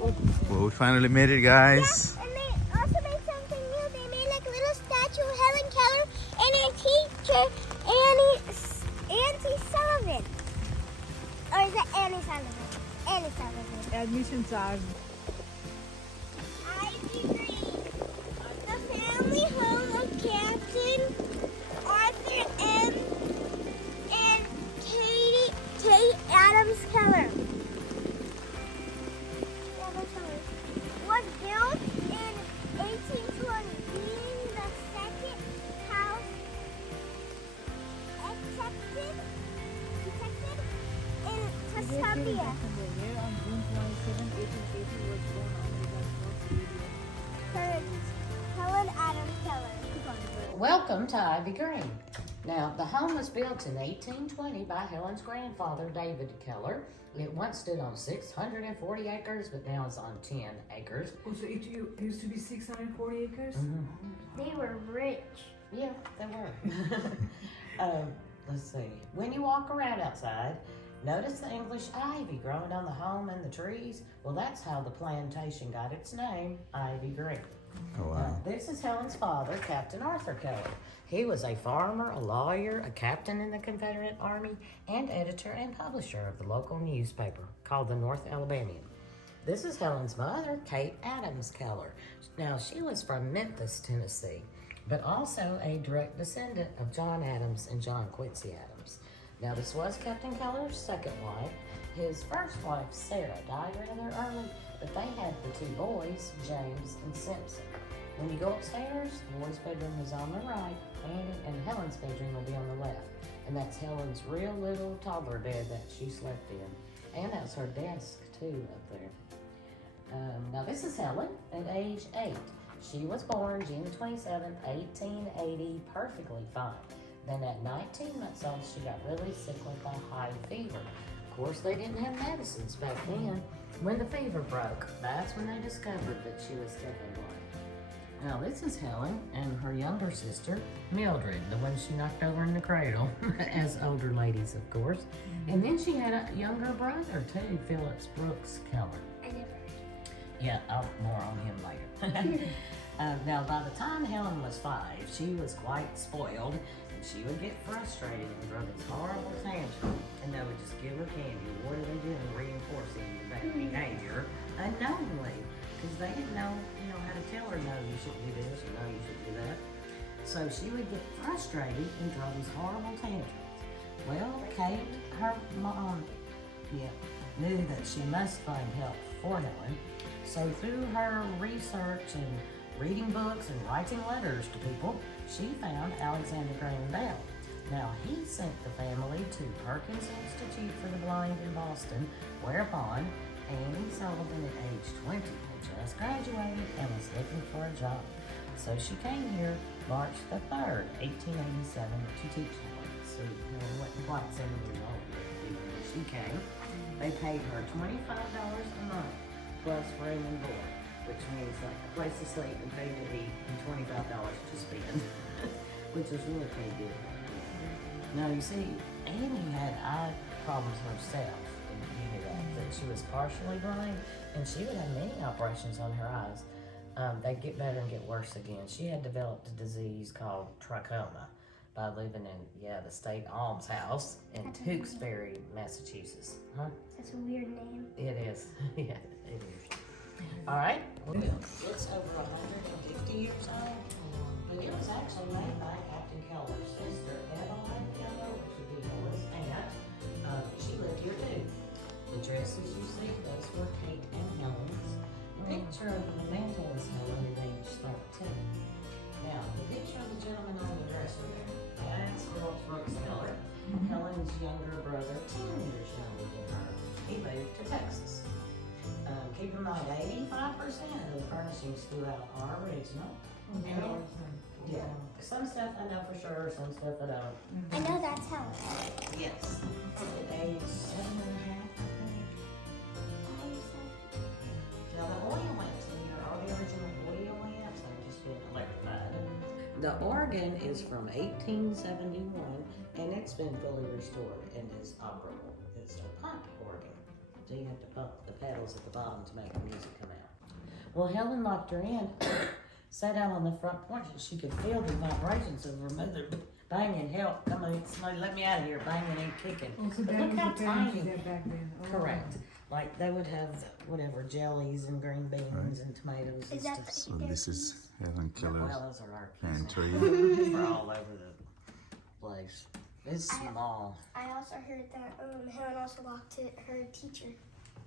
Well, we finally made it, guys. Yeah, and they also made something new. They made like a little statue of Helen Keller and her teacher, Auntie Sullivan. Or is it Annie Sullivan? Annie Sullivan. Admission charge. Ivy Green, the family home of Captain Arthur M. and Kate Adams Keller. Was built in 1820, being the second house detected in Tuscany. On June 27, 1880 was born America's first lady. Helen Adams Keller. Welcome to Ivy Green. Now, the home was built in 1820 by Helen's grandfather, David Keller. It once stood on 640 acres, but now it's on 10 acres. Oh, so it used to be 640 acres? They were rich. Yeah, they were. Let's see. When you walk around outside, notice the English ivy growing on the home and the trees. Well, that's how the plantation got its name, Ivy Green. Oh, wow. This is Helen's father, Captain Arthur Keller. He was a farmer, a lawyer, a captain in the Confederate Army, and editor and publisher of the local newspaper called the North Alabamian. This is Helen's mother, Kate Adams Keller. Now, she was from Memphis, Tennessee, but also a direct descendant of John Adams and John Quincy Adams. Now, this was Captain Keller's second wife. His first wife, Sarah, died rather early, but they had the two boys, James and Simpson. When you go upstairs, the boys' bedroom is on the right, and Helen's bedroom will be on the left. And that's Helen's real little toddler bed that she slept in. And that's her desk, too, up there. Now, this is Helen at age 8. She was born June 27, 1880, perfectly fine. Then at 19 months old, she got really sick with a high fever. Of course, they didn't have medicines back then. When the fever broke, that's when they discovered that she was definitely blind. Now, this is Helen and her younger sister, Mildred, the one she knocked over in the cradle, as older ladies, of course. And then she had a younger brother, too, Phillips Brooks Keller. I never. Yeah, more on him later. Now, by the time Helen was 5, she was quite spoiled, and she would get frustrated and throw this horrible tantrum, and they would just give her candy. What are they doing? Reinforcing the bad behavior unknowingly, because they didn't know, how to tell her, no, you shouldn't do this, or no, you shouldn't do that. So she would get frustrated and throw these horrible tantrums. Well, Kate, her mom, knew that she must find help for Helen. So through her research and reading books and writing letters to people, she found Alexander Graham Bell. Now, he sent the family to Perkins Institute for the Blind in Boston, whereupon Annie Sullivan at age 20 had just graduated and was looking for a job. So she came here March the 3rd, 1887 to teach Helen. So Helen wasn't quite 7 years old yet even when she came. They paid her $25 a month plus room and board, which means like a place to sleep and food to eat and $25 to spend, which was really pretty good. Now you see, Annie had eye problems herself, and you knew that she was partially blind, and she would have many operations on her eyes. They'd get better and get worse again. She had developed a disease called trachoma by living in, the state almshouse in Tewksbury, Massachusetts. Huh? That's a weird name. It is. Yeah, it is. All right. Well, it's over 150 years old. But it was actually made by Captain Keller's sister, Helen Keller, which would be Helen's aunt. She lived here too. The dresses you see, those were Kate and Helen's. The picture of the mantle is Helen at age 13. Now, the picture of the gentleman on the dresser there, that's Phillips Brooks Keller, Helen's younger brother, 10 years younger than her. He moved to Texas. Keep in mind, 85% of the furnishings throughout are original. Yeah, some stuff I know for sure, some stuff I don't. I know that's Helen. Yes. At age 7 and a half, I think. Now the oil lamps in here are the original oil lamps. They've just been electrified. The organ is from 1871, and it's been fully restored and is operable. It's a pipe organ. So you have to pump the pedals at the bottom to make the music come out. Well, Helen locked her in, sat out on the front porch, and she could feel the vibrations of her mother banging, help, come on, somebody let me out of here, banging and kicking. Oh, so But that look was how the parents tiny. that back then. Oh. Correct. Like they would have whatever jellies and green beans and tomatoes and Is that stuff. So this is Helen Keller's Well, those are our kids. pantry. They're all over the place. It's small. I also heard that Helen also locked her teacher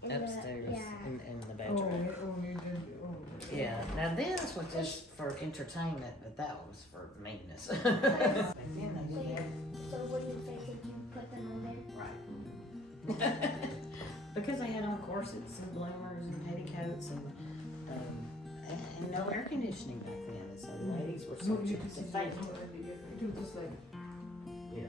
in Upstairs in the Oh, bedroom. you did. Oh. Yeah. Now this was just for entertainment, but that was for maintenance. Back then they did that. So what do you think if you put them on there? Right. Because they had on corsets and bloomers and petticoats and no air conditioning back then, and so ladies were No, you subject just to faint. do just like. Yeah.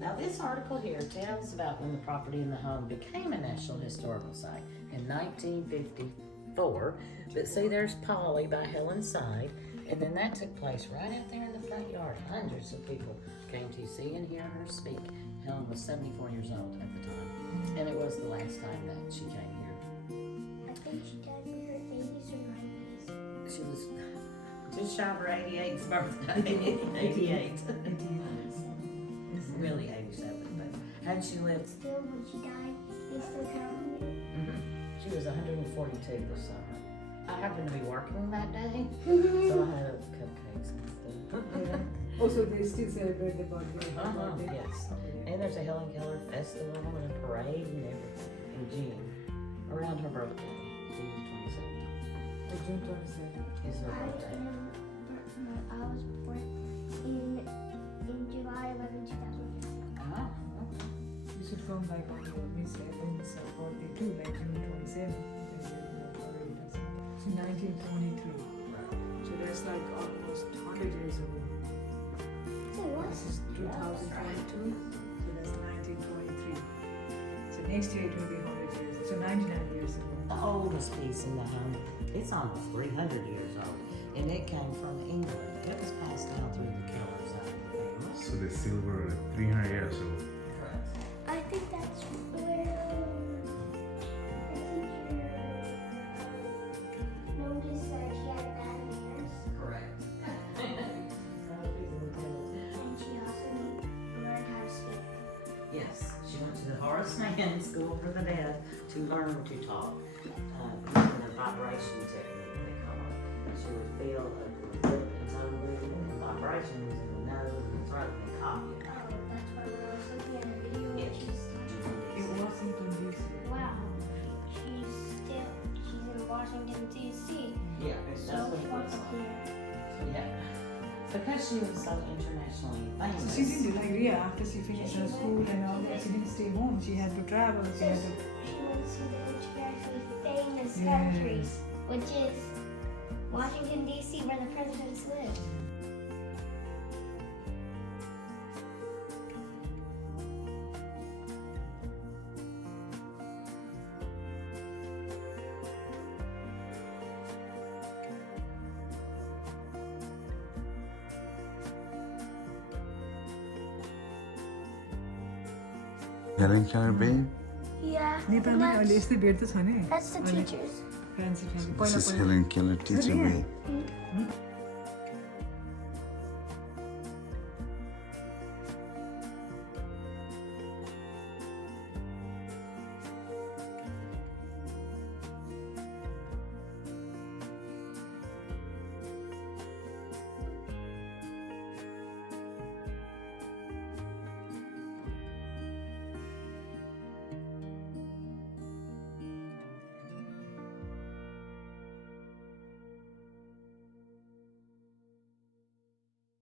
Now this article here tells about when the property in the home became a National Historical Site in 1954. But see, there's Polly by Helen's side, and then that took place right out there in the front yard. Hundreds of people came to see and hear her speak. Helen was 74 years old at the time, and it was the last time that she came here. I think she died in her 80s or 90s. She was just shy of her 88th birthday. 88. Really 87, but had she lived, Still, when she died, they still counting it. she was 142 this summer. I happened to be working that day, so I had cupcakes and stuff. Also, they still celebrate the birthday. Yes. And there's a Helen Keller festival and a parade and everything in June around her birthday. June 27th June 27th. is her I birthday. was born in July 11, 2015. Ah, You should come like on your Miss Evans' birthday too, like June 27th. So 1923. So that's like almost 100 years ago. Say what? This is 2022, so that's 1923. So next year it will be 100 years, so 99 years ago. the oldest piece in the home. It's almost 300 years old, and it came from England. It was passed down through the Keller side of the family. So the silver 300 years old. Correct. I think that's where the teacher noticed that she had bad manners, Correct. and she also learned how to speak. Yes, she went to the Horace Mann School for the Deaf to learn to talk using the vibration technique, they call it. She would feel the lip and tongue movement and vibrations in the nose and the throat and copy it. Oh, that's why when I was looking at a video, Yes. It wasn't in DC. wow, she's in Washington D.C. Yeah, So that's what it far was. from here. Yeah. Because she was so internationally So famous. she didn't like after she finished her school and all that, she didn't stay home. She had to travel. She had to. She went to the internationally famous Yes. countries, which is Washington D.C., where the presidents live. Helen Keller babe. Yeah. Nepali अहिले यस्तै भेट त छ नि That's the teachers. Fancy fancy This पहिला is पहिला Helen Keller teacher babe. Hmm?